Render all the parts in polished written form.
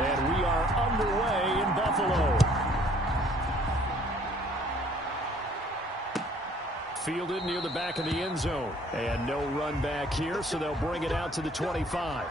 And we are underway in Buffalo. Fielded near the back of the end zone. And no run back here, so they'll bring it out to the 25.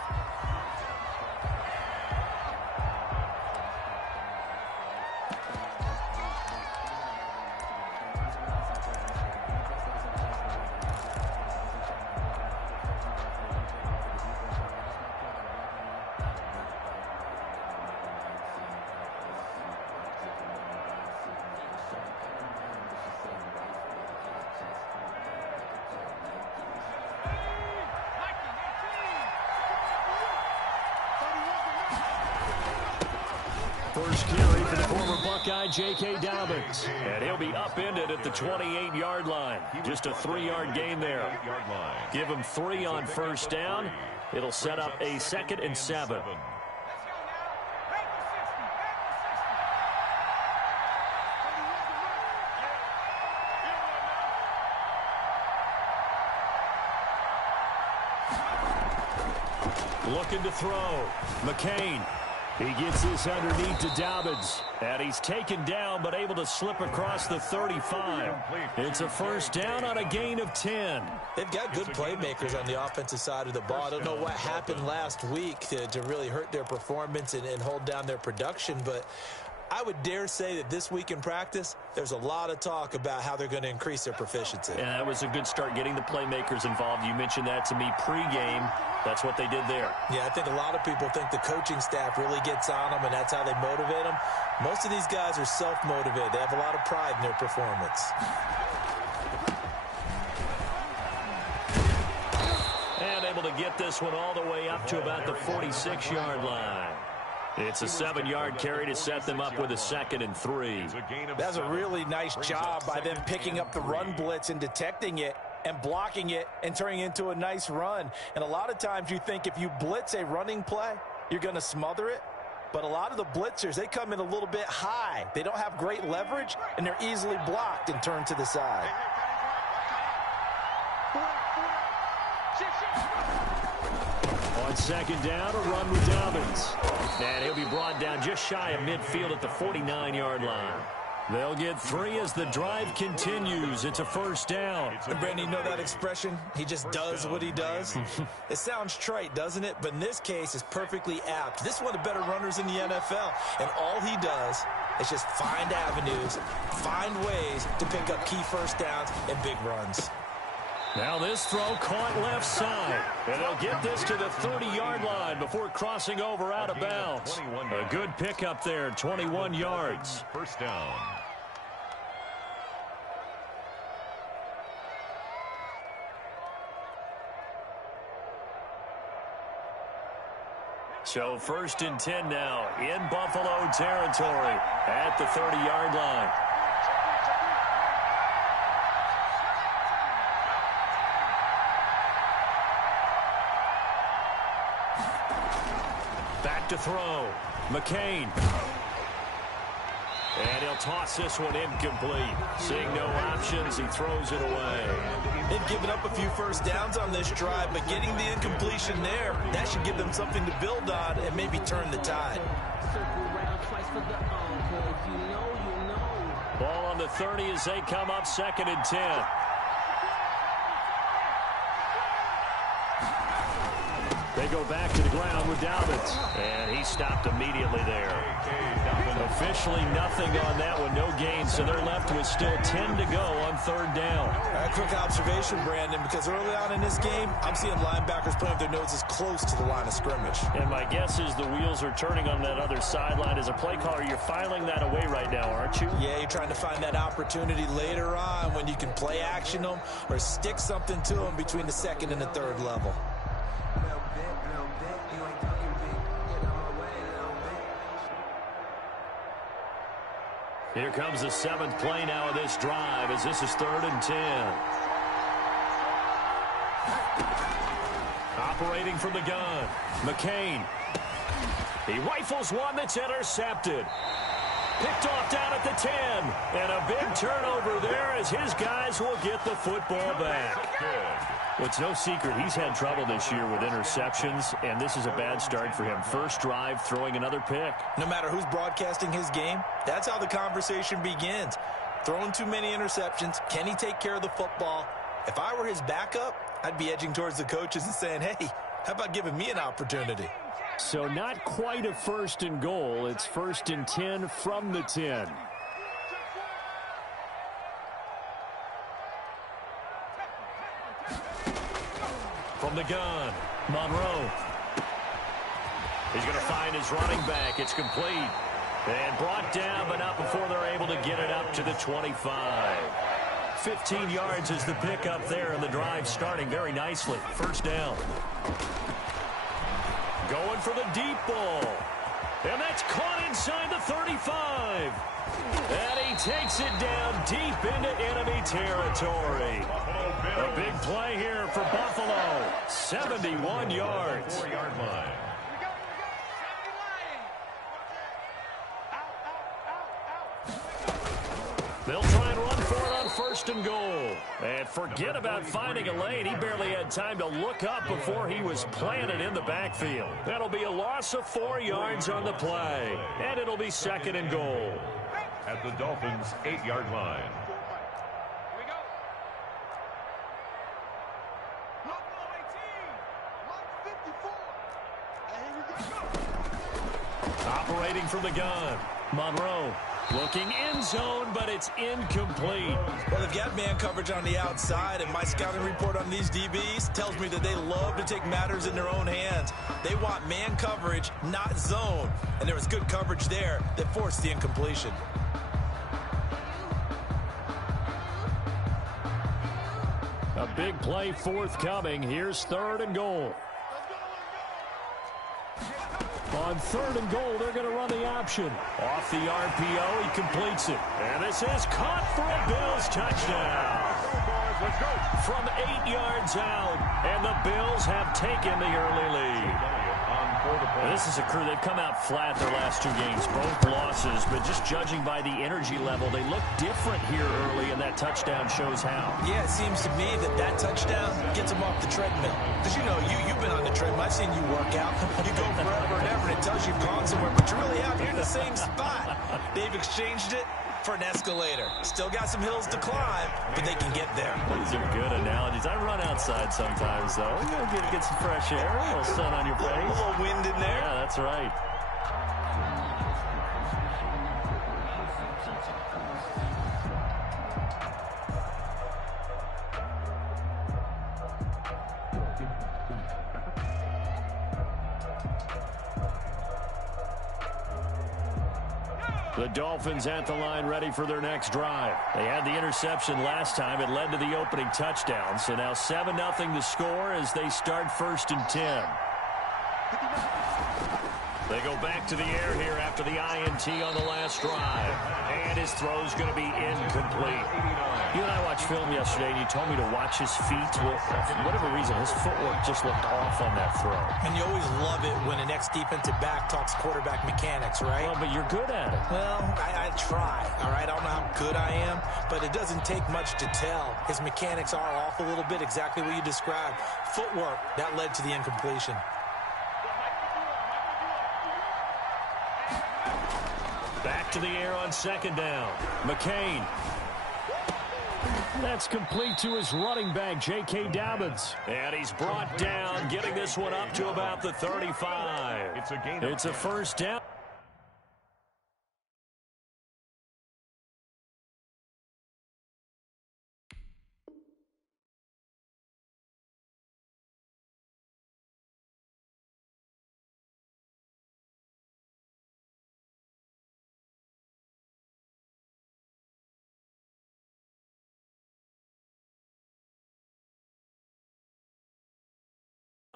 First carry for the former Buckeye, J.K. Dobbins. And he'll be upended at the 28-yard line. Just a 3-yard gain there. Give him 3 on first down. It'll set up a 2nd and 7. Looking to throw. McCain. He gets this underneath to Dobbins. And he's taken down, but able to slip across the 35. It's a first down on a gain of 10. They've got good playmakers on the offensive side of the ball. I don't know what happened last week to really hurt their performance and hold down their production, but I would dare say that this week in practice, there's a lot of talk about how they're going to increase their proficiency. Yeah, that was a good start getting the playmakers involved. You mentioned that to me pregame. That's what they did there. Yeah, I think a lot of people think the coaching staff really gets on them, and that's how they motivate them. Most of these guys are self-motivated. They have a lot of pride in their performance. And able to get this one all the way up to about the 46-yard line. It's a 7-yard carry to set them up with a 2nd and 3. That's a really nice job by them picking up the run blitz and detecting it and blocking it and turning it into a nice run. And a lot of times you think if you blitz a running play, you're going to smother it. But a lot of the blitzers, they come in a little bit high. They don't have great leverage, and they're easily blocked and turned to the side. On 2nd down, a run with Dobbins. And he'll be brought down just shy of midfield at the 49-yard line. They'll get 3 as the drive continues. It's a first down. And Brandon, you know that expression? He just does what he does. It sounds trite, doesn't it? But in this case, it's perfectly apt. This is one of the better runners in the NFL. And all he does is just find avenues, find ways to pick up key first downs and big runs. Now this throw caught left side. And they'll get this to the 30-yard line before crossing over out of bounds. A good pickup there, 21 yards. First down. So 1st and 10 now in Buffalo territory at the 30-yard line. Back to throw. McCain. And he'll toss this one incomplete. Seeing no options, he throws it away. They've given up a few first downs on this drive, but getting the incompletion there, that should give them something to build on and maybe turn the tide. Ball on the 30 as they come up 2nd and 10. They go back to the ground with Dobbins. And he stopped immediately there. Officially nothing on that one. No gain. So they're left with still 10 to go on 3rd down. A quick observation, Brandon, because early on in this game, I'm seeing linebackers putting their noses close to the line of scrimmage. And my guess is the wheels are turning on that other sideline. As a play caller, you're filing that away right now, aren't you? Yeah, you're trying to find that opportunity later on when you can play action them or stick something to them between the 2nd and the 3rd level. Here comes the 7th play now of this drive as this is 3rd and 10. Operating from the gun, McCain. He rifles one that's intercepted. Picked off down at the 10. And a big turnover there as his guys will get the football back. Well, it's no secret he's had trouble this year with interceptions, and this is a bad start for him. First drive, throwing another pick. No matter who's broadcasting his game, that's how the conversation begins. Throwing too many interceptions, can he take care of the football? If I were his backup, I'd be edging towards the coaches and saying, hey, how about giving me an opportunity? So not quite a 1st and goal. It's 1st and 10 from the 10. From the gun, Monroe. He's going to find his running back. It's complete. And brought down, but not before they're able to get it up to the 25. 15 yards is the pickup there, and the drive starting very nicely. First down. Going for the deep ball. And that's caught inside the 35. And he takes it down deep into enemy territory. A big play here for Buffalo. 71 yards. 4-yard line. They'll try and run for it on 1st and goal. And forget about finding a lane. He barely had time to look up before he was planted in the backfield. That'll be a loss of 4 yards on the play. And it'll be 2nd and goal. At the Dolphins' 8-yard line. Operating from the gun, Monroe. Looking end zone, but it's incomplete. Well, they've got man coverage on the outside, and my scouting report on these DBs tells me that they love to take matters in their own hands. They want man coverage, not zone. And there was good coverage there that forced the incompletion. A big play forthcoming. Here's 3rd and goal. On 3rd and goal, they're going to run the option. Off the RPO, he completes it. And this is caught for a Bills touchdown. From 8 yards out, and the Bills have taken the early lead. This is a crew, they've come out flat their last 2 games, both losses, but just judging by the energy level, they look different here early, and that touchdown shows how. Yeah, it seems to me that touchdown gets them off the treadmill. Because, you know, you've been on the treadmill. I've seen you work out. You go forever and ever, and it tells you've gone somewhere, but you really have. You're in the same spot. They've exchanged it for an escalator. Still got some hills to climb, but they can get there. These are good analogies. I run outside sometimes, though. You know, get some fresh air, a little sun on your face. A little wind in there. Yeah, that's right. The Dolphins at the line ready for their next drive. They had the interception last time. It led to the opening touchdown. So now 7-0 the score as they start 1st and 10. They go back to the air here after the INT on the last drive. And his throw's going to be incomplete. You and I watched film yesterday, and you told me to watch his feet. Well, for whatever reason, his footwork just looked off on that throw. And you always love it when an ex-defensive back talks quarterback mechanics, right? Well, but you're good at it. Well, I try, all right? I don't know how good I am, but it doesn't take much to tell. His mechanics are off a little bit, exactly what you described. Footwork, that led to the incompletion. Back to the air on 2nd down. McCain. That's complete to his running back, J.K. Dobbins. And he's brought down, getting this one up to about the 35. It's a 1st down.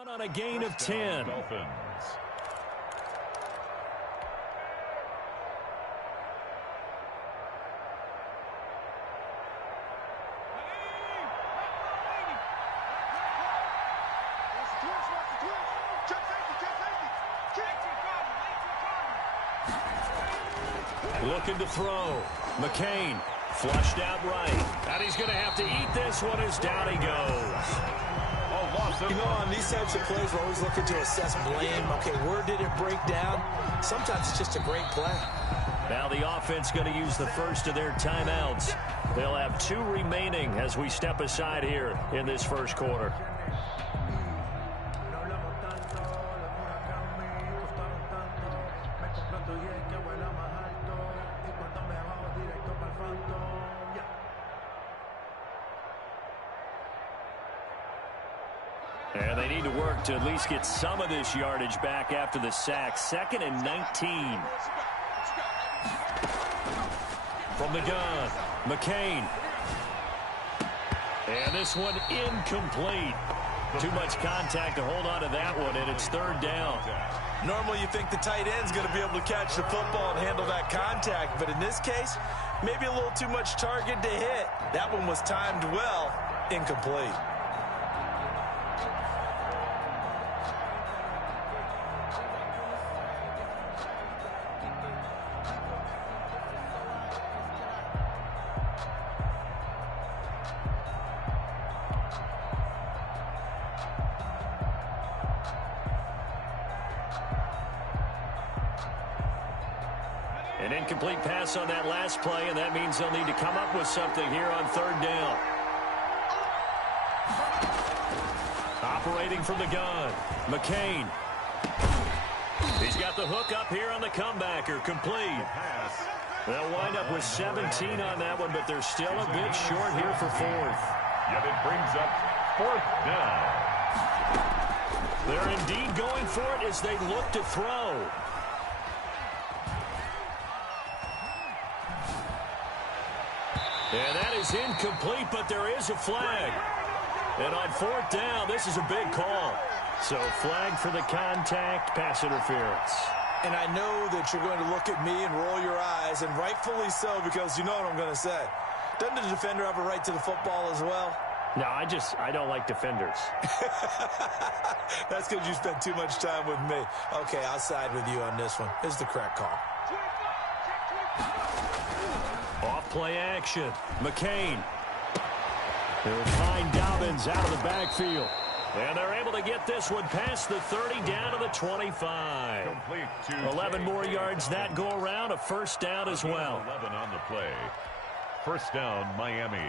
On a gain of 10. Dolphins. Looking to throw. McCain flushed out right. And he's going to have to eat this one as down he goes. A loss of... You know, on these types of plays, we're always looking to assess blame. Okay, where did it break down? Sometimes it's just a great play. Now the offense going to use the first of their timeouts. They'll have 2 remaining as we step aside here in this first quarter. And they need to work to at least get some of this yardage back after the sack. 2nd and 19. From the gun, McCain. And this one incomplete. Too much contact to hold on to that one, and it's 3rd down. Normally you think the tight end's going to be able to catch the football and handle that contact, but in this case, maybe a little too much target to hit. That one was timed well, incomplete. An incomplete pass on that last play, and that means they'll need to come up with something here on 3rd down. Operating from the gun, McCain. He's got the hook up here on the comebacker, complete. They'll wind up with 17 on that one, but they're still a bit short here for 4th. Yet it brings up 4th down. They're indeed going for it as they look to throw. And that is incomplete, but there is a flag. And on 4th down, this is a big call. So flag for the contact, pass interference. And I know that you're going to look at me and roll your eyes, and rightfully so, because you know what I'm going to say. Doesn't the defender have a right to the football as well? No, I don't like defenders. That's because you spent too much time with me. Okay, I'll side with you on this one. This is the correct call. Off-play action. McCain. They'll find Dobbins out of the backfield. And they're able to get this one past the 30 down to the 25. 11 more yards that go around. A 1st down as well. 11 on the play. 1st down, Miami.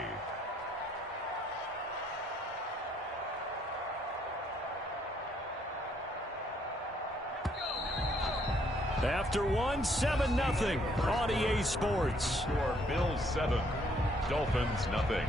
After 1, 7-0 on EA Sports. Score Bills 7, Dolphins nothing.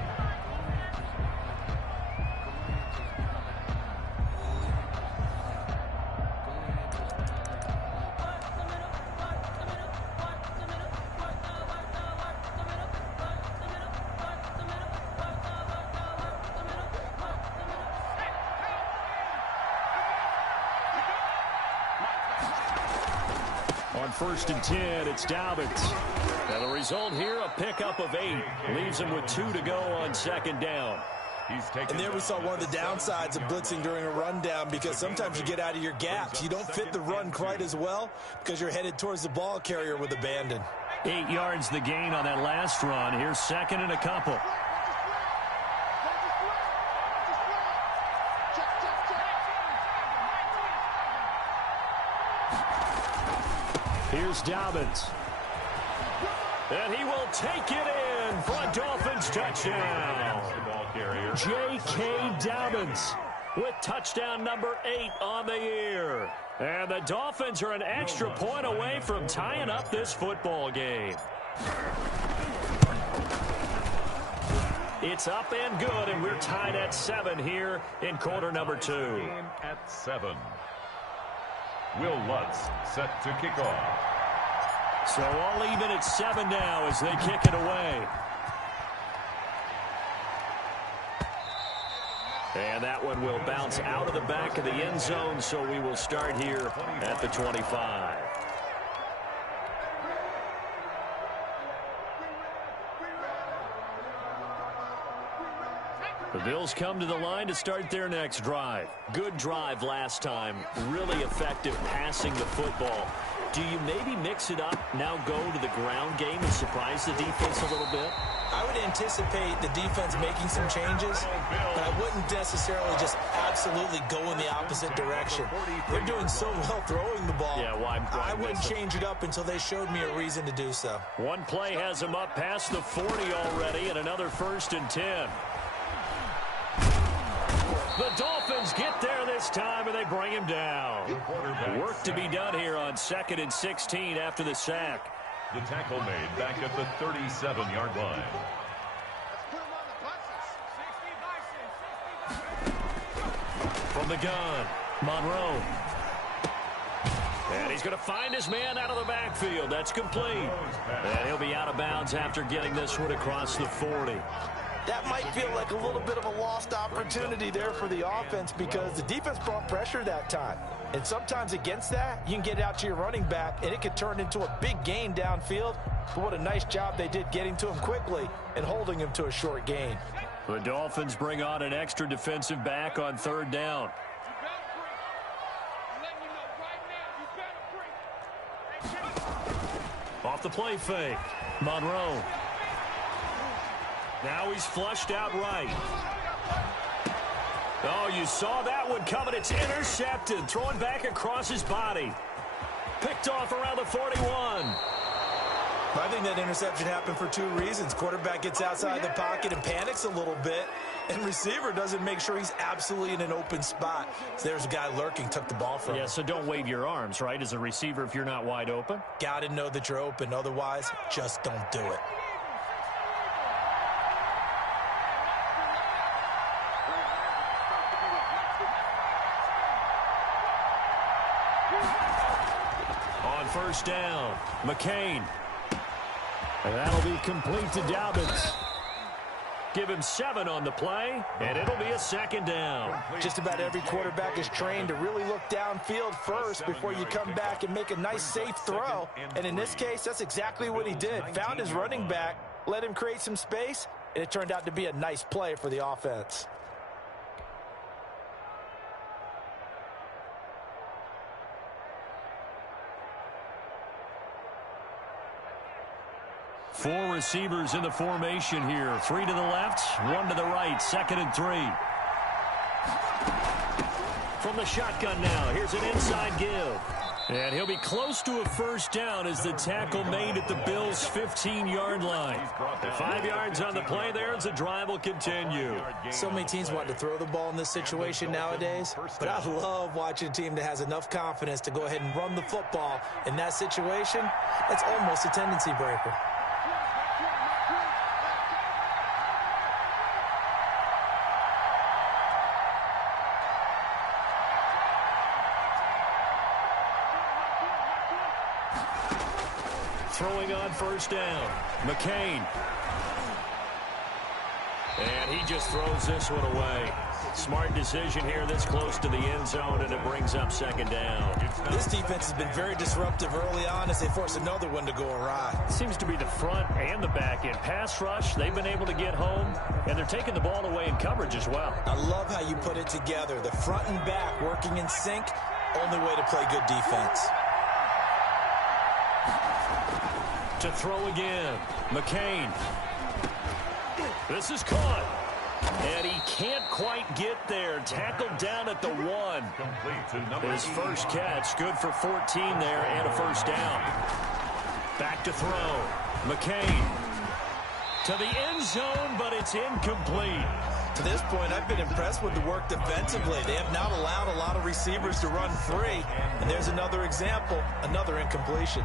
On 1st and 10, it's Dobbins. Now the result here, a pickup of 8. Leaves him with 2 to go on 2nd down. And there we saw one of the downsides of blitzing during a rundown, because sometimes you get out of your gaps. You don't fit the run quite as well because you're headed towards the ball carrier with abandon. 8 yards the gain on that last run. Here's 2nd and a couple. Here's Dobbins. And he will take it in for a Dolphins touchdown. J.K. Dobbins with touchdown number 8 on the year. And the Dolphins are an extra point away from tying up this football game. It's up and good, and we're tied at 7 here in quarter number 2. Game at 7. Will Lutz set to kick off. So all even at 7 now as they kick it away. And that one will bounce out of the back of the end zone, so we will start here at the 25. The Bills come to the line to start their next drive. Good drive last time. Really effective passing the football. Do you maybe mix it up, now go to the ground game and surprise the defense a little bit? I would anticipate the defense making some changes, but I wouldn't necessarily just absolutely go in the opposite direction. They're doing so well throwing the ball. Yeah, why I wouldn't change it up until they showed me a reason to do so. One play has them up past the 40 already, and another 1st and 10. The Dolphins get there this time, and they bring him down. Work to be done here on 2nd and 16 after the sack. The tackle made back at the 37-yard line. From the gun, Monroe. And he's going to find his man out of the backfield. That's complete. And he'll be out of bounds after getting this one across the 40. That might feel like a little bit of a lost opportunity there for the offense because the defense brought pressure that time. And sometimes against that, you can get out to your running back, and it could turn into a big gain downfield. But what a nice job they did getting to him quickly and holding him to a short gain. The Dolphins bring on an extra defensive back on 3rd down. Off the play fake, Monroe. Now he's flushed out right. Oh, you saw that one coming. It's intercepted. Throwing back across his body. Picked off around the 41. I think that interception happened for 2 reasons. Quarterback gets outside the pocket and panics a little bit, and receiver doesn't make sure he's absolutely in an open spot. So there's a guy lurking, took the ball from him. Yeah, so don't wave your arms, right, as a receiver if you're not wide open. Got to know that you're open. Otherwise, just don't do it. On 1st down, McCain. And that'll be complete to Dobbins. Give him 7 on the play, and it'll be a 2nd down. Just about every quarterback is trained to really look downfield first before you come back and make a nice, safe throw. And in this case, that's exactly what he did. Found his running back, let him create some space, and it turned out to be a nice play for the offense. Four receivers in the formation here. 3 to the left, 1 to the right. 2nd and 3. From the shotgun now, here's an inside give. And he'll be close to a 1st down as the tackle made at the Bills' 15-yard line. 5 yards on the play there as the drive will continue. So many teams want to throw the ball in this situation nowadays, but I love watching a team that has enough confidence to go ahead and run the football. In that situation, that's almost a tendency breaker. Throwing on 1st down, McCain. And he just throws this one away. Smart decision here this close to the end zone, and it brings up 2nd down. This defense has been very disruptive early on as they force another one to go awry. Seems to be the front and the back end. Pass rush, they've been able to get home, and they're taking the ball away in coverage as well. I love how you put it together. The front and back working in sync, only way to play good defense. To throw again, McCain. This is caught. And he can't quite get there. Tackled down at the 1. His first catch, good for 14 there and a 1st down. Back to throw. McCain. To the end zone, but it's incomplete. To this point, I've been impressed with the work defensively. They have not allowed a lot of receivers to run free. And there's another example, another incompletion.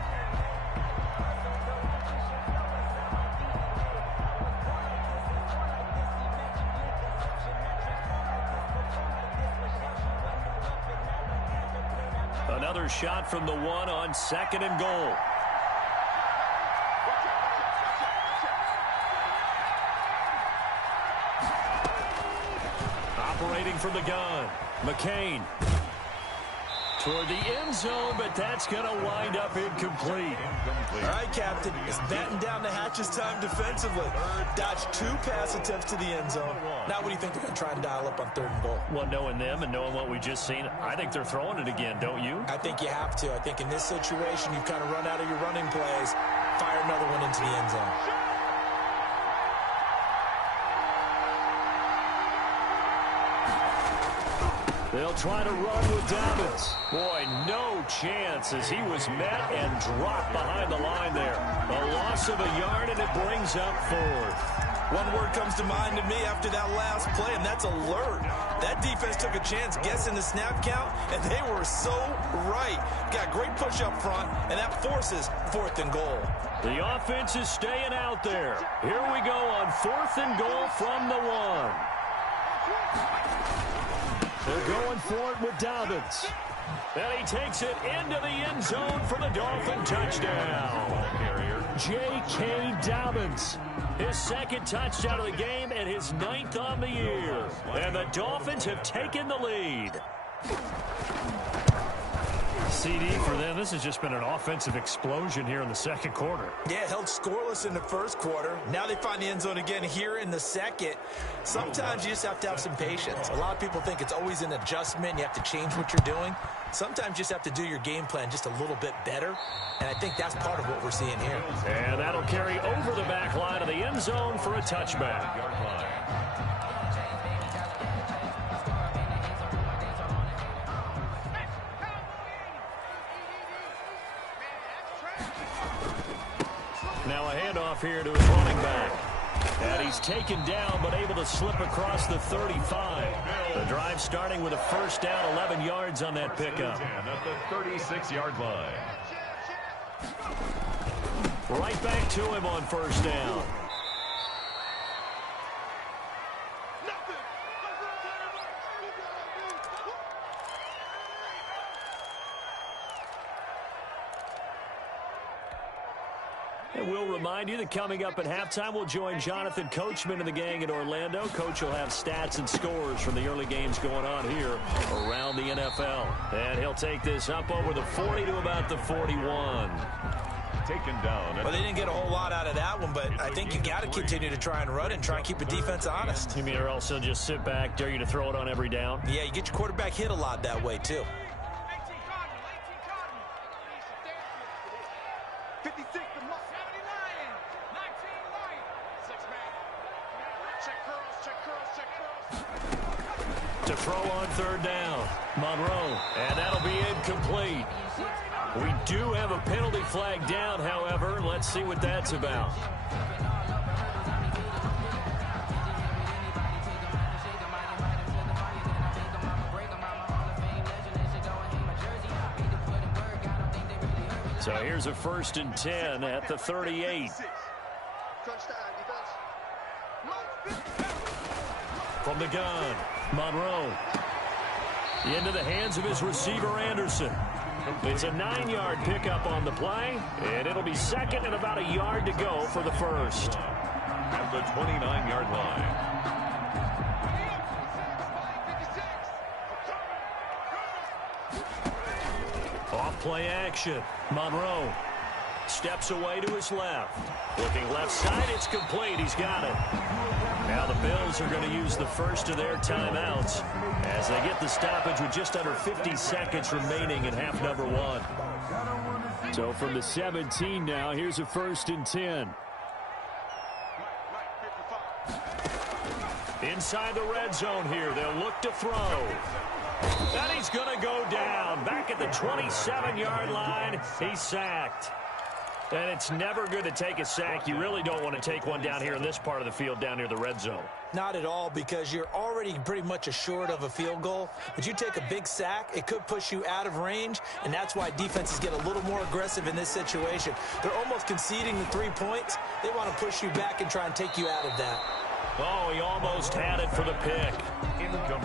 Another shot from the 1 on 2nd and goal. Operating from the gun, McCain. toward the end zone, but that's going to wind up incomplete. All right, Captain, it's batten down the hatches time defensively. Dodged 2 pass attempts to the end zone. Now what do you think they're going to try and dial up on 3rd and goal? Well, knowing them and knowing what we just seen, I think they're throwing it again, don't you? I think you have to. I think in this situation, you've kind of run out of your running plays. Fire another one into the end zone. They'll try to run with Dobbins. Boy, no chance as he was met and dropped behind the line there. A loss of a yard, and it brings up 4th. One word comes to mind to me after that last play, and that's alert. That defense took a chance guessing the snap count, and they were so right. Got great push up front, and that forces 4th and goal. The offense is staying out there. Here we go on 4th and goal from the 1. They're going for it with Dobbins. And he takes it into the end zone for the Dolphin touchdown. J.K. Dobbins. His 2nd touchdown of the game and his 9th on the year. And the Dolphins have taken the lead. CD for them. This has just been an offensive explosion here in the 2nd quarter. Yeah, held scoreless in the 1st quarter. Now they find the end zone again here in the 2nd. Sometimes you just have to have some patience. A lot of people think it's always an adjustment. You have to change what you're doing. Sometimes you just have to do your game plan just a little bit better. And I think that's part of what we're seeing here. And that'll carry over the back line of the end zone for a touchback. Now a handoff here to his running back. And he's taken down, but able to slip across the 35. The drive starting with a 1st down, 11 yards on that pickup. At the 36-yard line. Right back to him on 1st down. And we'll remind you that coming up at halftime, we'll join Jonathan Coachman and the gang in Orlando. Coach will have stats and scores from the early games going on here around the NFL. And he'll take this up over the 40 to about the 41. Taken down. Well, they didn't get a whole lot out of that one, but I think you got to continue to try and run and try and keep the defense honest. You mean or else they'll just sit back, dare you to throw it on every down? Yeah, you get your quarterback hit a lot that way, too. To throw on 3rd down, Monroe, and that'll be incomplete. We do have a penalty flag down, however. Let's see what that's about. So here's a 1st and 10 at the 38. From the gun, Monroe. Into the hands of his receiver, Anderson. It's a 9-yard pickup on the play, and it'll be 2nd and about a yard to go for the 1st. At the 29-yard line. Off play action. Monroe steps away to his left. Looking left side, it's complete. He's got it. Now the Bills are going to use the first of their timeouts as they get the stoppage with just under 50 seconds remaining in half number 1. So from the 17 now, here's a 1st and 10. Inside the red zone here, they'll look to throw. And he's going to go down. Back at the 27-yard line, he's sacked. And it's never good to take a sack. You really don't want to take one down here in this part of the field down near the red zone. Not at all, because you're already pretty much assured of a field goal. But you take a big sack, it could push you out of range, and that's why defenses get a little more aggressive in this situation. They're almost conceding the 3 points. They want to push you back and try and take you out of that. Oh, he almost had it for the pick.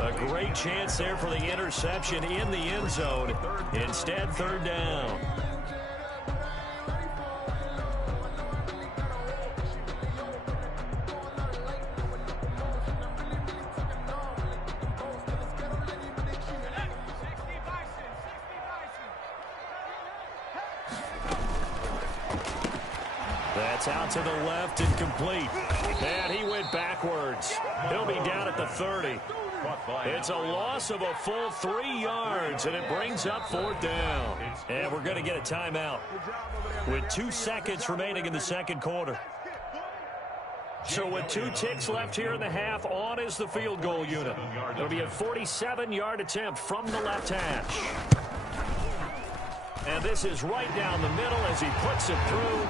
A great chance there for the interception in the end zone. Instead, 3rd down. That's out to the left and complete. And he went backwards. He'll be down at the 30. It's a loss of a full 3 yards, and it brings up 4th down. And we're going to get a timeout with 2 seconds remaining in the second quarter. So with 2 ticks left here in the half, on is the field goal unit. It'll be a 47-yard attempt from the left hash. And this is right down the middle as he puts it through,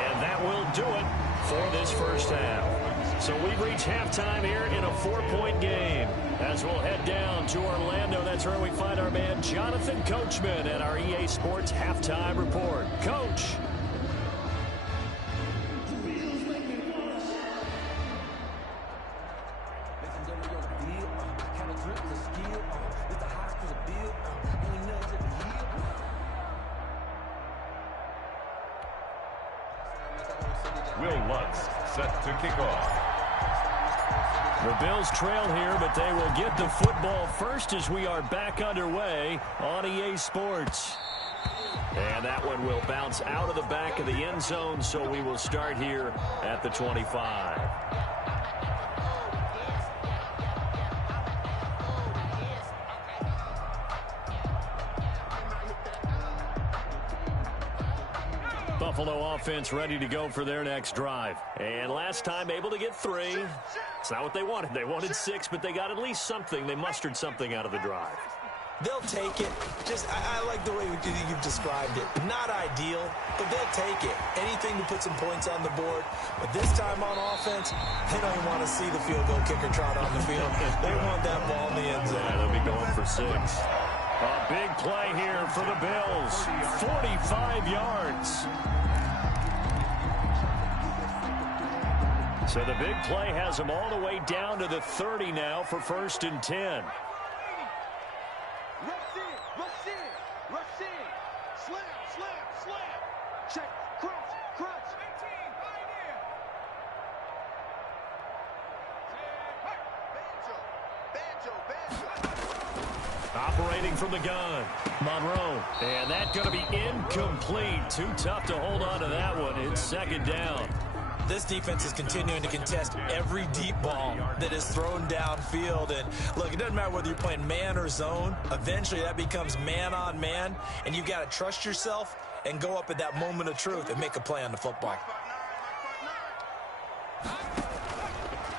and that will do it for this first half. So we've reached halftime here in a 4-point game. As we'll head down to Orlando, that's where we find our man Jonathan Coachman at our EA Sports Halftime Report. Coach. Will Lutz set to kick off. The Bills trail here, but they will get the football first as we are back underway on EA Sports. And that one will bounce out of the back of the end zone, so we will start here at the 25. Buffalo offense ready to go for their next drive. And last time able to get 3. It's not what they wanted. They wanted 6, but they got at least something. They mustered something out of the drive. They'll take it. I like the way you've described it. Not ideal, but they'll take it. Anything to put some points on the board. But this time on offense, they don't even want to see the field goal kicker trot on the field. They want that ball in the end zone. Yeah, they'll be going for 6. A big play here for the Bills. 45 yards. So the big play has them all the way down to the 30 now for 1st and 10. Operating from the gun, Monroe. And that's going to be incomplete. Too tough to hold on to that one. It's 2nd down. This defense is continuing to contest every deep ball that is thrown downfield. And look, it doesn't matter whether you're playing man or zone. Eventually that becomes man on man. And you've got to trust yourself and go up at that moment of truth and make a play on the football.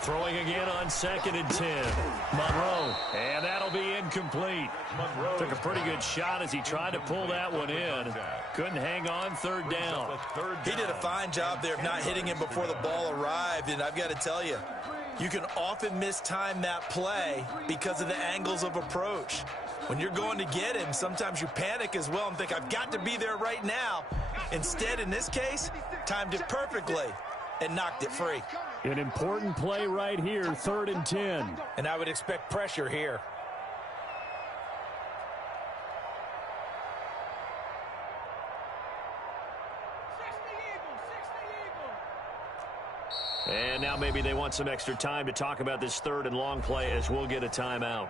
Throwing again on 2nd and 10. Monroe. And that'll be incomplete. Took a pretty good shot as he tried to pull that one in. Couldn't hang on 3rd down. He did a fine job there of not hitting him before the ball arrived. And I've got to tell you, you can often mistime that play because of the angles of approach. When you're going to get him, sometimes you panic as well and think, I've got to be there right now. Instead, in this case, timed it perfectly and knocked it free. An important play right here, 3rd and 10. And I would expect pressure here. And now maybe they want some extra time to talk about this 3rd and long play as we'll get a timeout.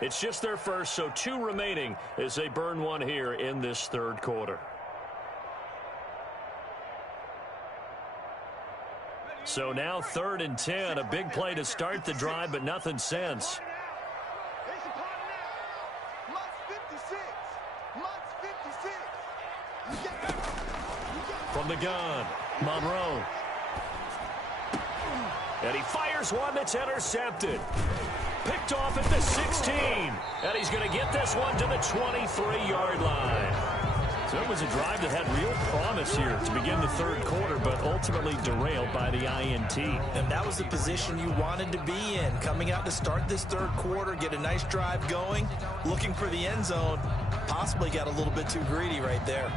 It's just their first, so 2 remaining as they burn one here in this 3rd quarter. So now 3rd and 10, a big play to start the drive, but nothing since. From the gun, Monroe. And he fires one that's intercepted. Picked off at the 16. And he's going to get this one to the 23-yard line. So it was a drive that had real promise here to begin the 3rd quarter, but ultimately derailed by the INT. And that was the position you wanted to be in. Coming out to start this 3rd quarter, get a nice drive going, looking for the end zone. Possibly got a little bit too greedy right there.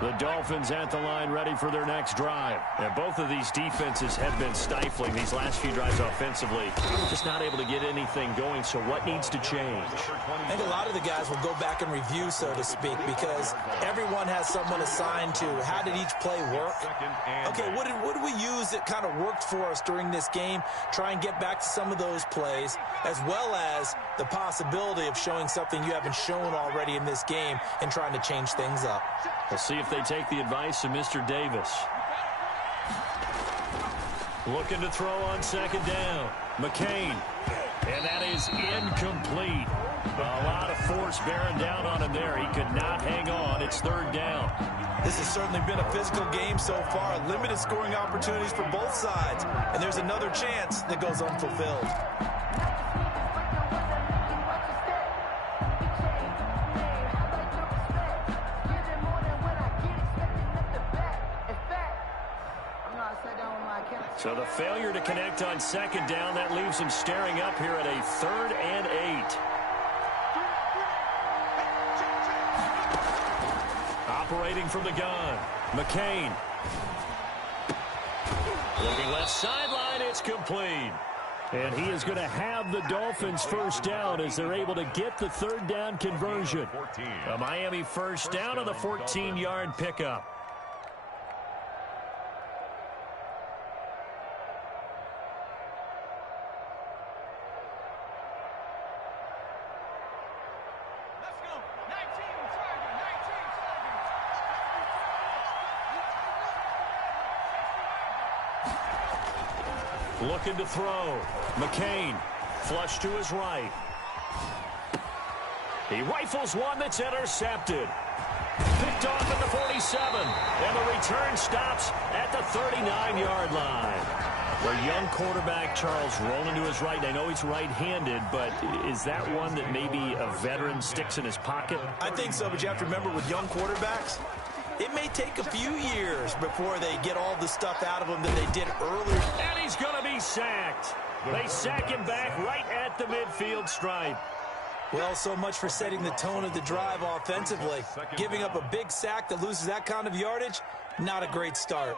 The Dolphins at the line ready for their next drive. And both of these defenses have been stifling these last few drives offensively. Just not able to get anything going, so what needs to change? I think a lot of the guys will go back and review, so to speak, because everyone has someone assigned to how did each play work. Okay, what did we use that kind of worked for us during this game? Try and get back to some of those plays, as well as the possibility of showing something you haven't shown already in this game and trying to change things up. We'll see if they take the advice of Mr. Davis. Looking to throw on second down. McCain. And that is incomplete. A lot of force bearing down on him there. He could not hang on. It's third down. This has certainly been a physical game so far. Limited scoring opportunities for both sides. And there's another chance that goes unfulfilled. So the failure to connect on second down, that leaves him staring up here at a 3rd and 8. Operating from the gun, McCain. Looking left sideline, it's complete. And he is going to have the Dolphins first down as they're able to get the 3rd down conversion. A Miami first down on the 14-yard pickup. Looking to throw. McCain. Flush to his right. He rifles one that's intercepted. Picked off at the 47. And the return stops at the 39-yard line. The young quarterback, Charles, rolling to his right. I know he's right-handed, but is that one that maybe a veteran sticks in his pocket? I think so, but you have to remember with young quarterbacks, it may take a few years before they get all the stuff out of them that they did earlier. And he's going to be sacked. They sack him back right at the midfield stripe. Well, so much for setting the tone of the drive offensively. Giving up a big sack that loses that kind of yardage, not a great start.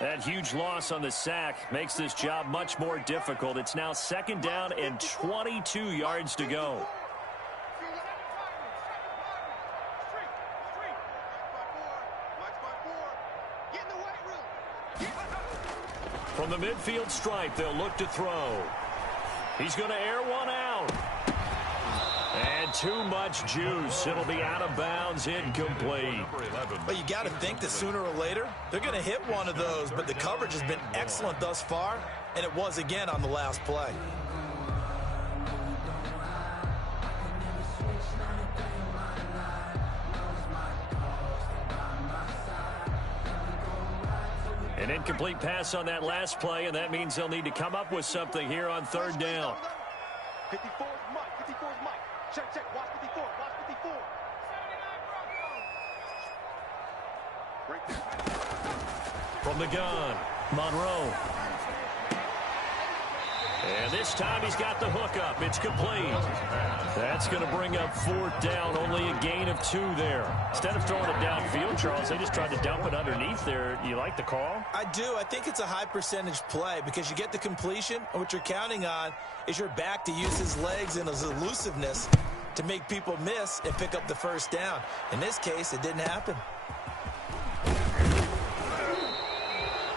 That huge loss on the sack makes this job much more difficult. It's now 2nd down and 22 yards to go. From the midfield stripe, they'll look to throw. He's going to air one out. And too much juice. It'll be out of bounds, incomplete. Well, you got to think that sooner or later, they're going to hit one of those, but the coverage has been excellent thus far, and it was again on the last play. An incomplete pass on that last play, and that means they'll need to come up with something here on 3rd down. 54 is Mike. 54 is Mike. Check, check. Watch 54. Watch 54. Right there. From the gun, Monroe. And this time he's got the hook up. It's complete. That's going to bring up 4th down. Only a gain of 2 there. Instead of throwing it downfield, Charles, they just tried to dump it underneath there. You like the call? I do. I think it's a high percentage play because you get the completion, and what you're counting on is your back to use his legs and his elusiveness to make people miss and pick up the first down. In this case, it didn't happen.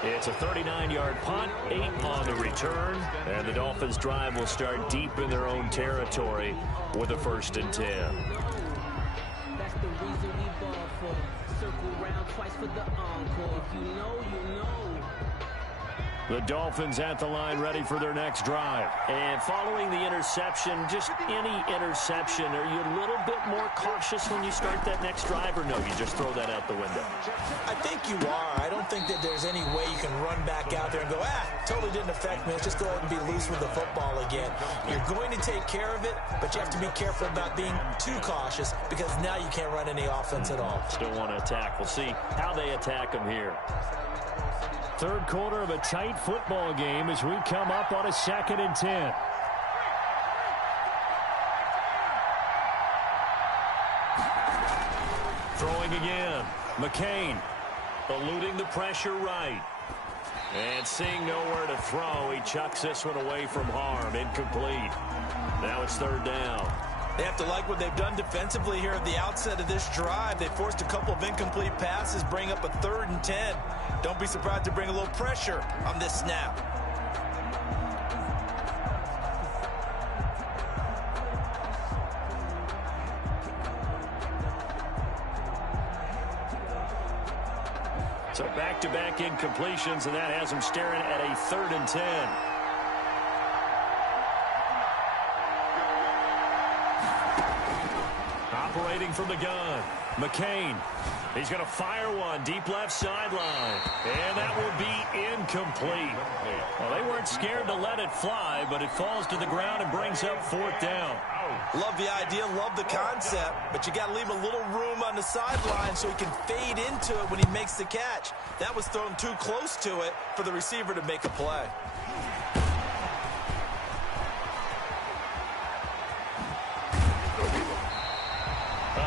It's a 39-yard punt, 8 on the return, and the Dolphins' drive will start deep in their own territory with a 1st and 10. That's the reason we ball for. Circle round twice for the encore. If you know, you know. The Dolphins at the line ready for their next drive. And following the interception, just any interception, are you a little bit more cautious when you start that next drive, or no, you just throw that out the window? I think you are. I don't think that there's any way you can run back out there and go, totally didn't affect me. Let's just go ahead and be loose with the football again. You're going to take care of it, but you have to be careful about being too cautious because now you can't run any offense at all. Still want to attack. We'll see how they attack them here. 3rd quarter of a tight football game as we come up on a 2nd and 10. Throwing again. McCain eluding the pressure right. And seeing nowhere to throw, he chucks this one away from harm. Incomplete. Now it's 3rd down. They have to like what they've done defensively here at the outset of this drive. They forced a couple of incomplete passes, bring up a 3rd and 10. Don't be surprised to bring a little pressure on this snap. So back-to-back incompletions, and that has him staring at a 3rd and 10. Operating from the gun, McCain. He's going to fire one deep left sideline, and that will be incomplete. Well, they weren't scared to let it fly, but it falls to the ground and brings up 4th down. Love the idea, love the concept, but you got to leave a little room on the sideline so he can fade into it when he makes the catch. That was thrown too close to it for the receiver to make a play.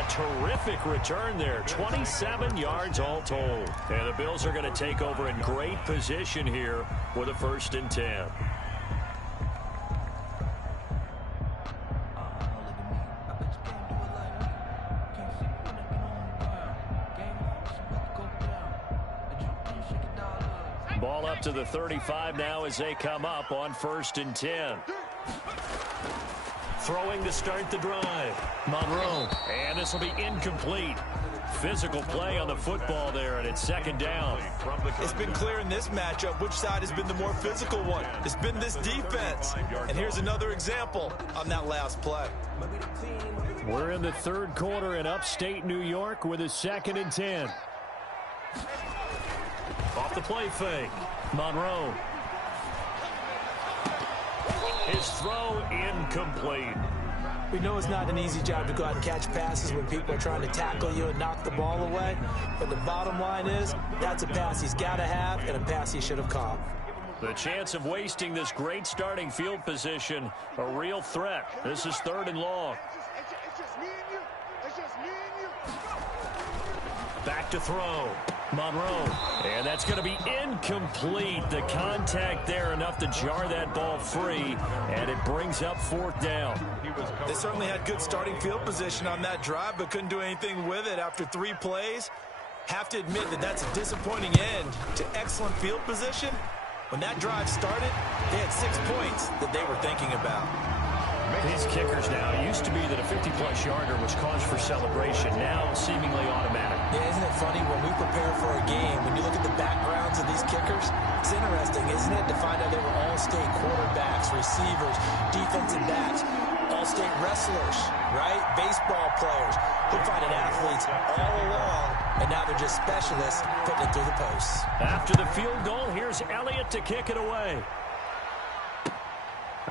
Terrific return there, 27 yards all told. And the Bills are going to take over in great position here with a 1st and 10. Ball up to the 35 now as they come up on 1st and 10. Throwing to start the drive. Monroe. And this will be incomplete. Physical play on the football there, and it's 2nd down. It's been clear in this matchup which side has been the more physical one. It's been this defense. And here's another example on that last play. We're in the 3rd quarter in upstate New York with a 2nd and 10. Off the play fake. Monroe. His throw incomplete. We know it's not an easy job to go out and catch passes when people are trying to tackle you and knock the ball away. But the bottom line is, that's a pass he's got to have and a pass he should have caught. The chance of wasting this great starting field position, a real threat. This is 3rd and long. It's just me and you. It's just me and you. Back to throw. Monroe. And that's going to be incomplete. The contact there enough to jar that ball free, and it brings up 4th down. They certainly had good starting field position on that drive, but couldn't do anything with it after 3 plays. Have to admit that that's a disappointing end to excellent field position. When that drive started, they had 6 points that they were thinking about. These kickers now, it used to be that a 50-plus yarder was cause for celebration, now seemingly automatic. Yeah, isn't it funny when we prepare for a game, when you look at the backgrounds of these kickers, it's interesting, isn't it, to find out they were all-state quarterbacks, receivers, defensive backs, all-state wrestlers, right? Baseball players, hook-fighted athletes all along, and now they're just specialists putting it through the posts. After the field goal, here's Elliott to kick it away.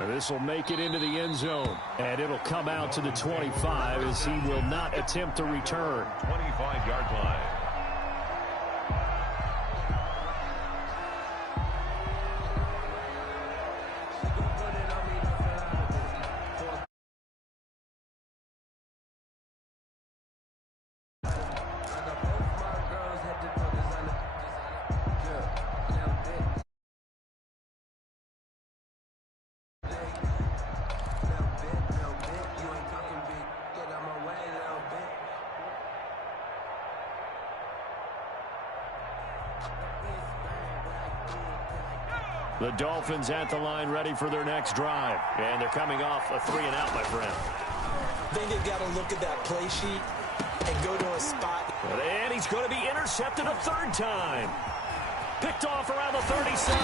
This will make it into the end zone, and it'll come out to the 25 as he will not attempt to return. 25-yard line. The Dolphins at the line ready for their next drive. And they're coming off a 3-and-out, my friend. I think they've got to look at that play sheet and go to a spot. And he's going to be intercepted a 3rd time. Picked off around the 37.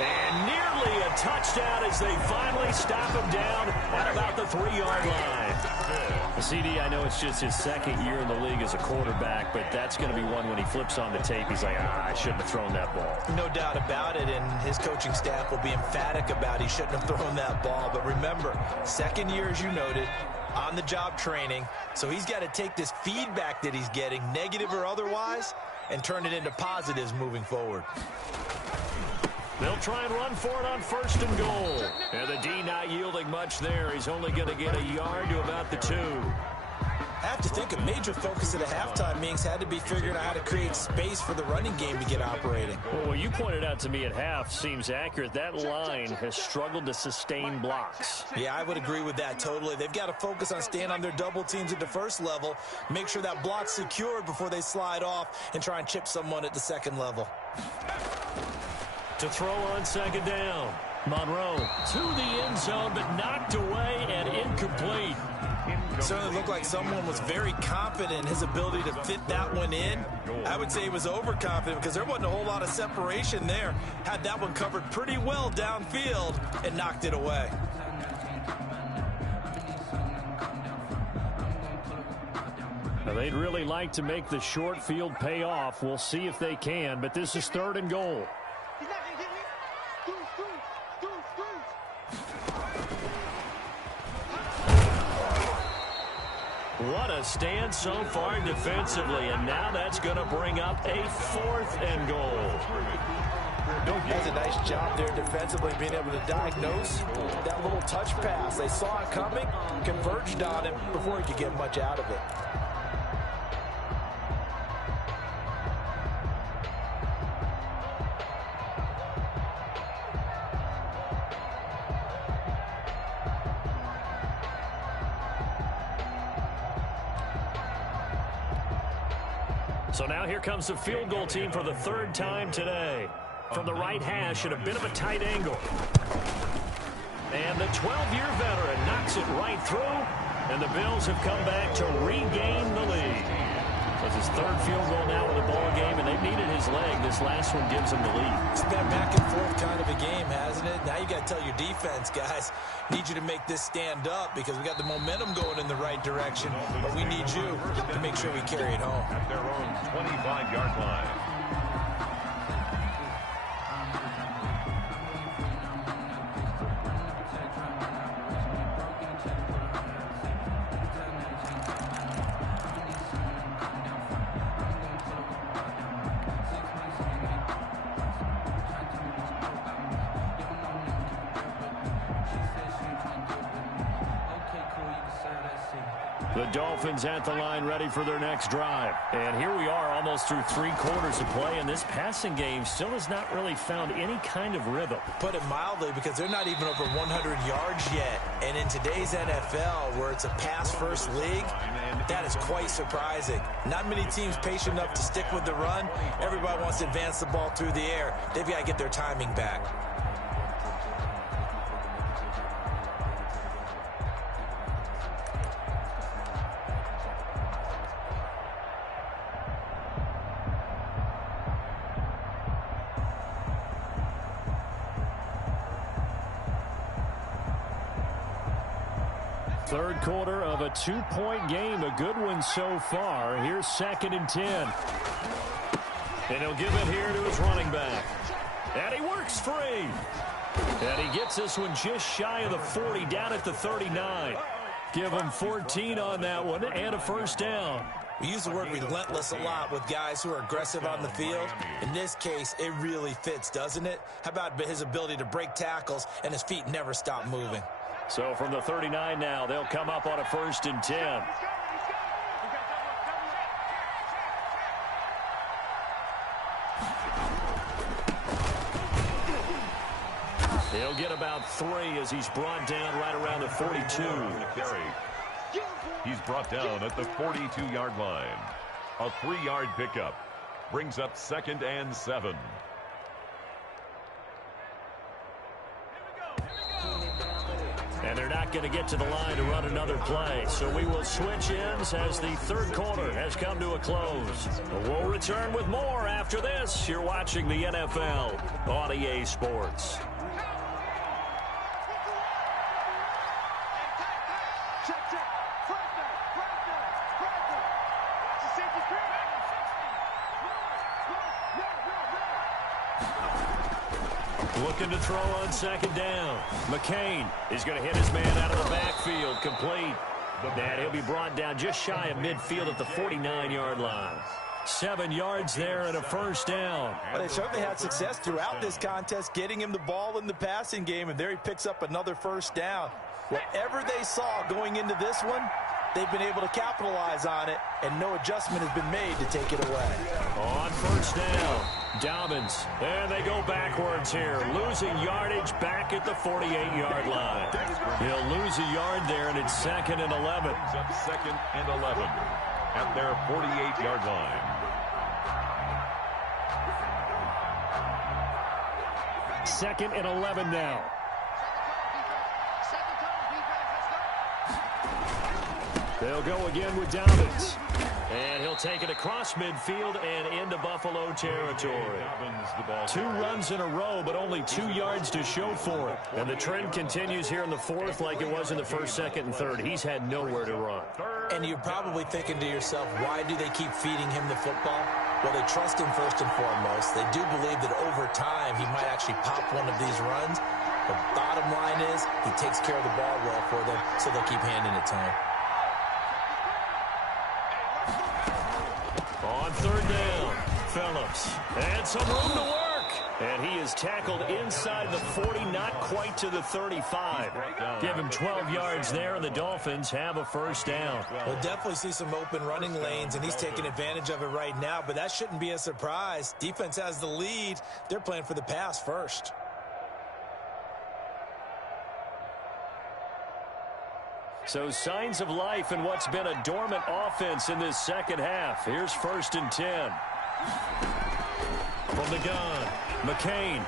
And nearly a touchdown as they finally stop him down at about the 3-yard line. CD, I know it's just his 2nd year in the league as a quarterback, but that's going to be one when he flips on the tape. He's like, I shouldn't have thrown that ball. No doubt about it, and his coaching staff will be emphatic about he shouldn't have thrown that ball. But remember, 2nd year, as you noted, on-the-job training, so he's got to take this feedback that he's getting, negative or otherwise, and turn it into positives moving forward. They'll try and run for it on 1st and goal. And the D not yielding much there. He's only going to get a yard to about the 2. I have to think a major focus at a halftime, Minks, had to be figuring out how to create space for the running game to get operating. Well, what you pointed out to me at half seems accurate. That line has struggled to sustain blocks. Yeah, I would agree with that totally. They've got to focus on staying on their double teams at the 1st level, make sure that block's secured before they slide off and try and chip someone at the 2nd level. To throw on 2nd down. Monroe to the end zone, but knocked away and incomplete. Certainly looked like someone was very confident in his ability to fit that one in. I would say he was overconfident because there wasn't a whole lot of separation there. Had that one covered pretty well downfield and knocked it away. Now, they'd really like to make the short field pay off. We'll see if they can, but this is 3rd and goal. What a stand so far defensively, and now that's going to bring up a 4th and goal. That's a nice job there defensively, being able to diagnose that little touch pass. They saw it coming, converged on it before he could get much out of it. So now here comes the field goal team for the 3rd time today. From the right hash at a bit of a tight angle. And the 12-year veteran knocks it right through. And the Bills have come back to regain the lead. That's his 3rd field goal now in the ball game, and they've needed his leg. This last one gives him the lead. It's been a back and forth kind of a game, hasn't it? Now you got to tell your defense, guys, need you to make this stand up because we got the momentum going in the right direction, but we need you to make sure we carry it home. At their own 25-yard line. The Dolphins at the line ready for their next drive. And here we are almost through 3 quarters of play, and this passing game still has not really found any kind of rhythm. Put it mildly, because they're not even over 100 yards yet. And in today's NFL, where it's a pass-first league, that is quite surprising. Not many teams patient enough to stick with the run. Everybody wants to advance the ball through the air. They've got to get their timing back. Third quarter of a 2-point game, a good one so far. Here's 2nd and 10. And he'll give it here to his running back. And he works free. And he gets this one just shy of the 40, down at the 39. Give him 14 on that one and a 1st down. We use the word relentless a lot with guys who are aggressive on the field. In this case, it really fits, doesn't it? How about his ability to break tackles and his feet never stop moving? So from the 39 now, they'll come up on a 1st and 10. He'll get about 3 as he's brought down right around the 42. He's brought down at the 42-yard line. A 3-yard pickup brings up 2nd and 7. And they're not going to get to the line to run another play. So we will switch ends as the 3rd quarter has come to a close. We'll return with more after this. You're watching the NFL on EA Sports. Looking to throw on 2nd down. McCain is going to hit his man out of the backfield, complete. And he'll be brought down just shy of midfield at the 49-yard line. 7 yards there and a 1st down. Well, they certainly had success throughout this contest, getting him the ball in the passing game, and there he picks up another 1st down. Whatever they saw going into this one, they've been able to capitalize on it, and no adjustment has been made to take it away. On 1st down, Dobbins. And they go backwards here, losing yardage back at the 48-yard line. He'll lose a yard there, and it's 2nd and 11. Up 2nd and 11 at their 48-yard line. 2nd and 11 now. They'll go again with Dobbins. And he'll take it across midfield and into Buffalo territory. 2 runs in a row, but only 2 yards to show for it. And the trend continues here in the fourth like it was in the first, second, and third. He's had nowhere to run. And you're probably thinking to yourself, why do they keep feeding him the football? Well, they trust him first and foremost. They do believe that over time he might actually pop one of these runs. The bottom line is he takes care of the ball well for them, so they'll keep handing it to him. On third down, Phillips. And some room to work. And he is tackled inside the 40, not quite to the 35. Give him 12 yards there, and the Dolphins have a first down. We'll definitely see some open running lanes, and he's taking advantage of it right now, but that shouldn't be a surprise. Defense has the lead. They're playing for the pass first. So signs of life in what's been a dormant offense in this second half. Here's 1st and 10. From the gun, McCain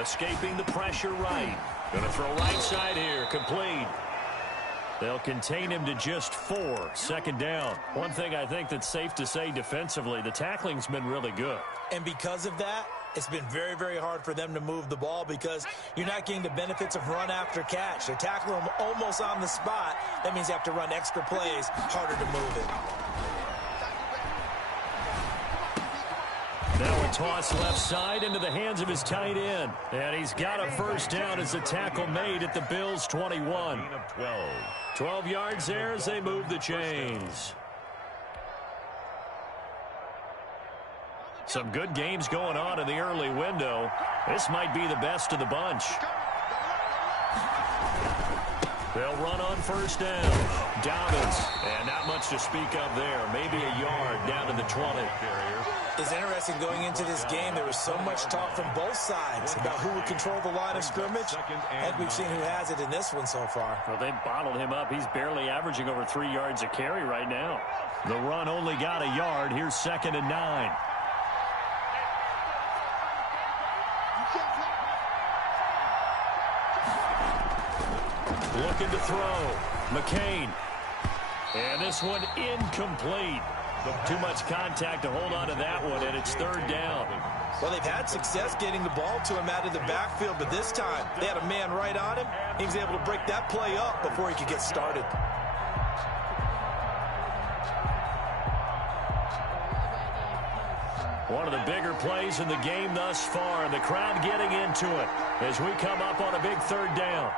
escaping the pressure right. Going to throw right side here, complete. They'll contain him to just 4, second down. One thing I think that's safe to say defensively, the tackling's been really good. And because of that, it's been very, very hard for them to move the ball because you're not getting the benefits of run after catch. They're tackling him almost on the spot. That means they have to run extra plays, harder to move it. Now a toss left side into the hands of his tight end. And he's got a first down as the tackle made at the Bills' 21. 12 yards there as they move the chains. Some good games going on in the early window. This might be the best of the bunch. They'll run on first down. Dobbins. And not much to speak of there. Maybe a yard down to the 20. It's interesting going into this game. There was so much talk from both sides about who would control the line of scrimmage. And we've seen who has it in this one so far. Well, they bottled him up. He's barely averaging over 3 yards a carry right now. The run only got a yard. Here's 2nd and 9. Looking to throw. McCain. And this one incomplete. Too much contact to hold on to that one, and it's 3rd down. Well, they've had success getting the ball to him out of the backfield, but this time they had a man right on him. He was able to break that play up before he could get started. One of the bigger plays in the game thus far, and the crowd getting into it as we come up on a big 3rd down.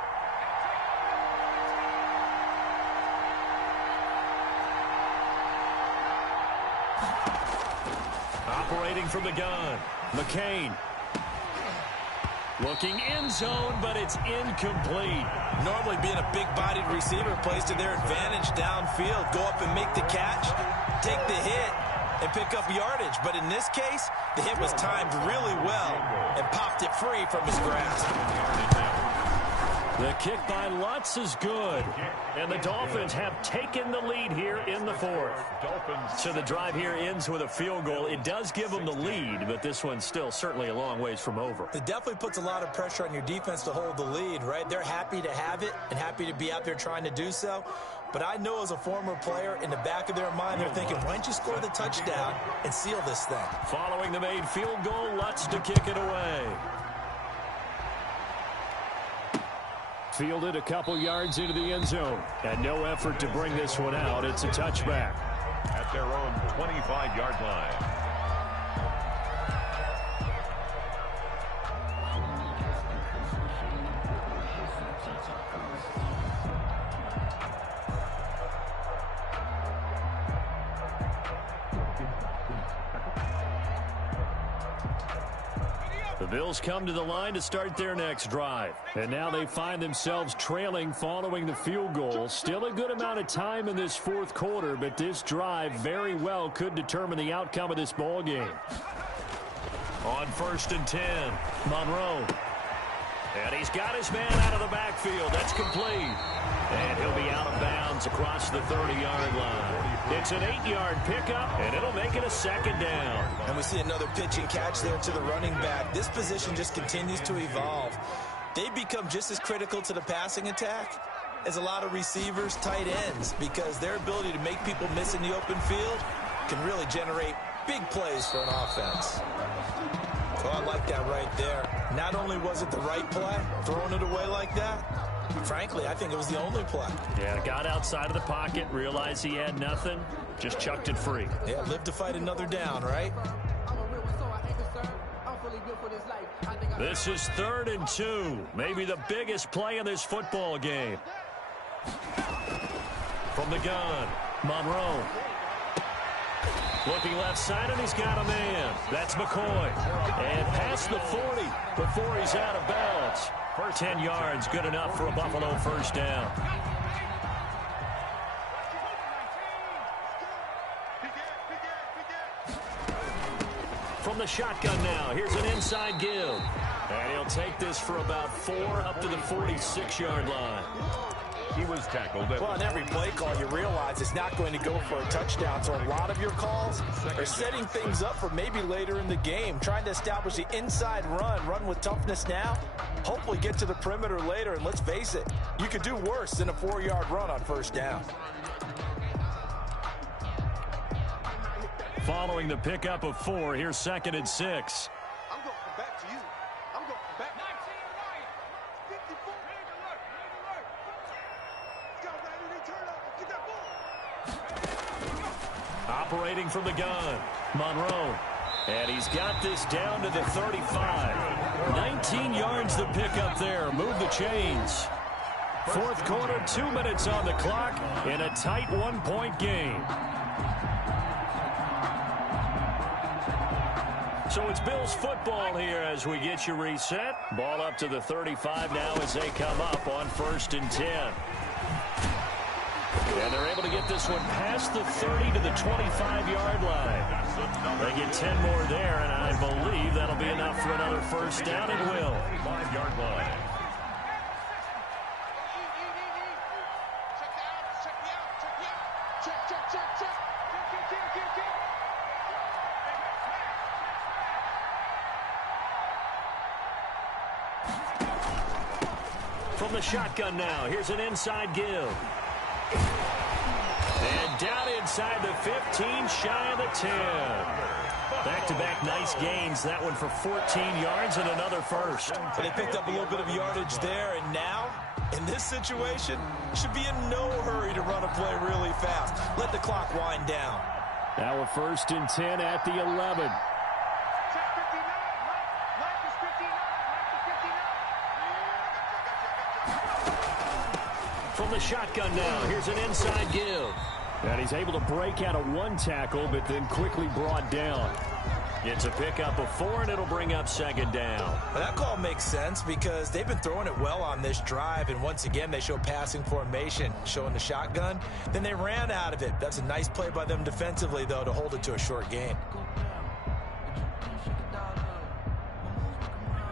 Operating from the gun, McCain. Looking end zone, but it's incomplete. Normally being a big-bodied receiver plays to their advantage downfield. Go up and make the catch, take the hit, and pick up yardage. But in this case, the hit was timed really well and popped it free from his grasp. The kick by Lutz is good. And the Dolphins have taken the lead here in the 4th. So the drive here ends with a field goal. It does give them the lead, but this one's still certainly a long ways from over. It definitely puts a lot of pressure on your defense to hold the lead, right? They're happy to have it and happy to be out there trying to do so. But I know as a former player, in the back of their mind, they're thinking, why don't you score the touchdown and seal this thing? Following the made field goal, Lutz to kick it away. Fielded a couple yards into the end zone. And no effort to bring this one out. It's a touchback. At their own 25-yard line. The Bills come to the line to start their next drive. And now they find themselves trailing following the field goal. Still a good amount of time in this 4th quarter, but this drive very well could determine the outcome of this ball game. On 1st and 10, Monroe. And he's got his man out of the backfield. That's complete. And he'll be out of bounds across the 30-yard line. It's an 8-yard pickup, and it'll make it a 2nd down. And we see another pitch and catch there to the running back. This position just continues to evolve. They become just as critical to the passing attack is a lot of receivers, tight ends, because their ability to make people miss in the open field can really generate big plays for an offense. Oh, I like that right there. Not only was it the right play, throwing it away like that, frankly, I think it was the only play. Yeah, got outside of the pocket, realized he had nothing, just chucked it free. Yeah, live to fight another down, right? This is 3rd and 2, maybe the biggest play in this football game. From the gun, Monroe. Looking left side, and he's got a man. That's McCoy. And past the 40 before he's out of bounds. For 10 yards, good enough for a Buffalo first down. From the shotgun now, here's an inside give. And he'll take this for about 4 up to the 46-yard line. He was tackled. Well, on every play call, you realize it's not going to go for a touchdown. So a lot of your calls are setting things up for maybe later in the game, trying to establish the inside run with toughness now, hopefully get to the perimeter later. And let's face it, you could do worse than a 4-yard run on first down. Following the pickup of 4, here's 2nd and 6. I'm going to come back to you. I'm going to come back. 54. Operating from the gun, Monroe. And he's got this down to the 35. 19 yards the pickup there. Move the chains. 4th quarter, 2 minutes on the clock in a tight 1-point game. So it's Bills football here as we get you reset. Ball up to the 35 now as they come up on 1st and 10. And they're able to get this one past the 30 to the 25-yard line. They get 10 more there, and I believe that'll be enough for another first down and will. 5-yard line. From the shotgun now, here's an inside give. And down inside the 15, shy of the 10. Back-to-back nice gains. That one for 14 yards and another first. So they picked up a little bit of yardage there, and now, in this situation, should be in no hurry to run a play really fast. Let the clock wind down. Now a 1st and 10 at the 11. From the shotgun now, here's an inside give. And he's able to break out of 1 tackle, but then quickly brought down. It's a pickup of 4, and it'll bring up 2nd down. Well, that call makes sense because they've been throwing it well on this drive, and once again, they show passing formation, showing the shotgun. Then they ran out of it. That's a nice play by them defensively, though, to hold it to a short gain.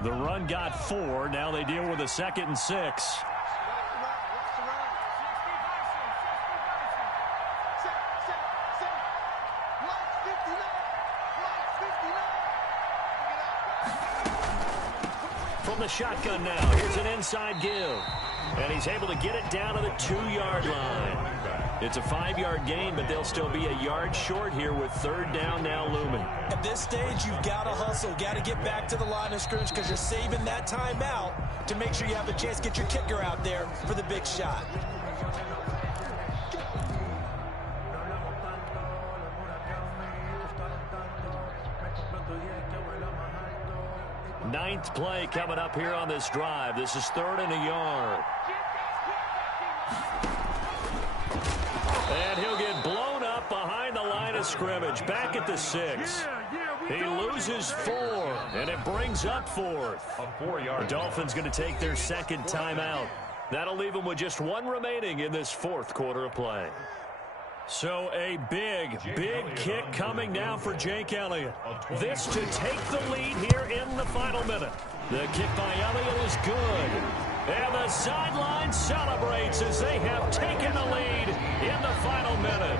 The run got 4. Now they deal with a 2nd and 6. From the shotgun now, here's an inside give. And he's able to get it down to the 2-yard line. It's a 5-yard gain, but they'll still be a yard short here with 3rd down now looming. At this stage, you've got to hustle, got to get back to the line of scrimmage because you're saving that timeout to make sure you have a chance to get your kicker out there for the big shot. Ninth play coming up here on this drive. This is 3rd and a yard. And he'll get blown up behind the line of scrimmage. Back at the 6. He loses 4, and it brings up 4th. The Dolphins going to take their 2nd timeout. That'll leave them with just 1 remaining in this 4th quarter of play. So a big kick coming now for Jake Elliott. This to take the lead here in the final minute. The kick by Elliott is good. And the sideline celebrates as they have taken the lead in the final minute.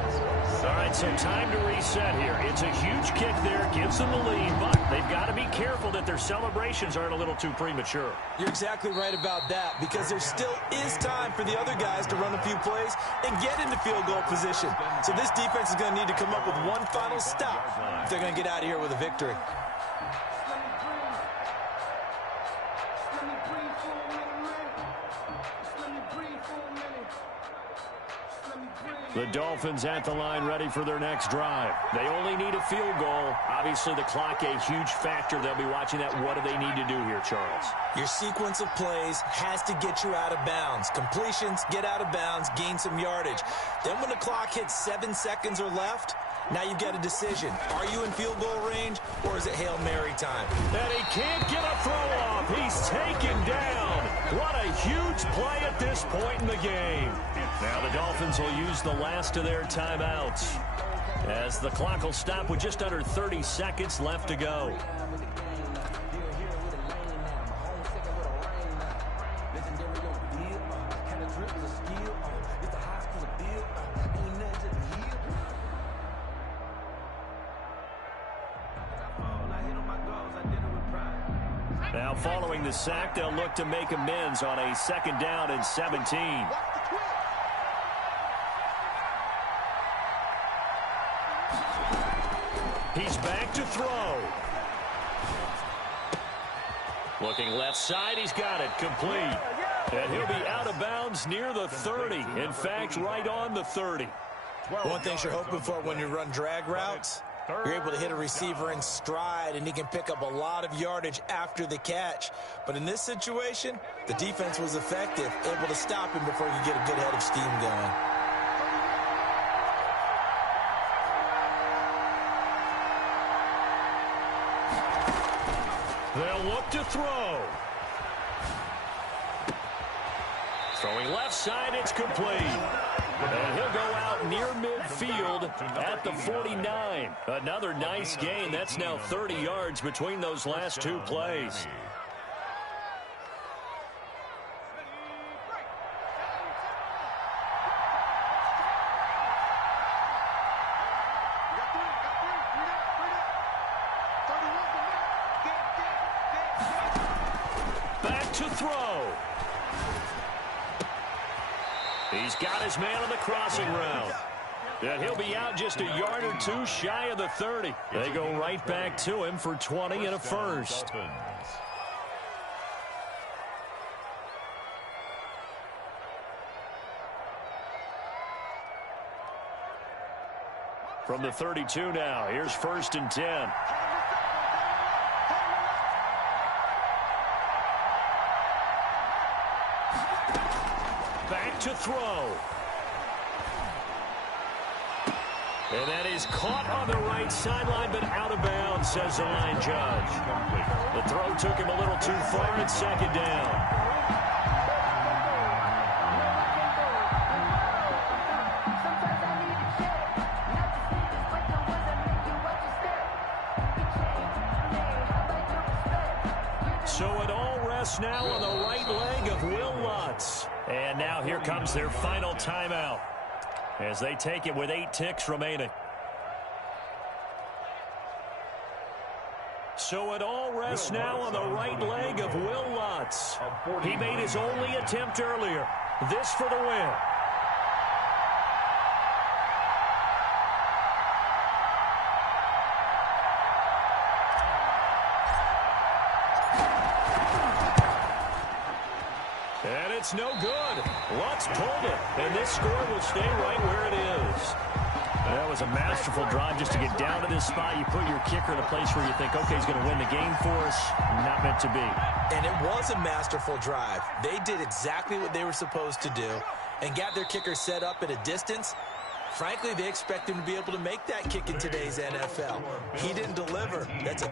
All right, so time to reset here. It's a huge kick there, gives them the lead, but they've got to be careful that their celebrations aren't a little too premature. You're exactly right about that, because there still is time for the other guys to run a few plays and get into field goal position. So this defense is going to need to come up with one final stop if they're going to get out of here with a victory. The Dolphins at the line ready for their next drive. They only need a field goal. Obviously, the clock a huge factor. They'll be watching that. What do they need to do here, Charles? Your sequence of plays has to get you out of bounds. Completions, get out of bounds, gain some yardage. Then when the clock hits 7 seconds or left, now you've got a decision. Are you in field goal range, or is it Hail Mary time? And he can't get a throw off. He's taken down. What a huge play at this point in the game. Now the Dolphins will use the last of their timeouts as the clock will stop with just under 30 seconds left to go. Now following the sack, they'll look to make amends on a 2nd down and 17. He's back to throw. Looking left side, he's got it complete. And he'll be out of bounds near the 30. In fact, right on the 30. One thing you're hoping for when you run drag routes, you're able to hit a receiver in stride, and he can pick up a lot of yardage after the catch. But in this situation, the defense was effective, able to stop him before he could get a good head of steam going. They'll look to throw. Throwing left side, it's complete. And he'll go out near midfield at the 49. Another nice gain. That's now 30 yards between those last two plays. Back to throw. He's got his man on the crossing route. And he'll be out just a yard or two shy of the 30. They go right back to him for 20 and a first. From the 32 now, here's 1st and 10. Back to throw. And that is caught on the right sideline, but out of bounds, says the line judge. The throw took him a little too far, and 2nd down. So it all rests now on the right leg of Will Lutz. And now here comes their final timeout as they take it with 8 ticks remaining. So it all rests now on the right leg of Will Lutz. He made his only attempt earlier. This for the win. And it's no good. Lutz pulled it, and this score will stay right where it is. That was a masterful drive just to get down to this spot. You put your kicker in a place where you think, okay, he's going to win the game for us. Not meant to be. And it was a masterful drive. They did exactly what they were supposed to do and got their kicker set up at a distance. Frankly, they expect him to be able to make that kick in today's NFL. He didn't deliver. That's a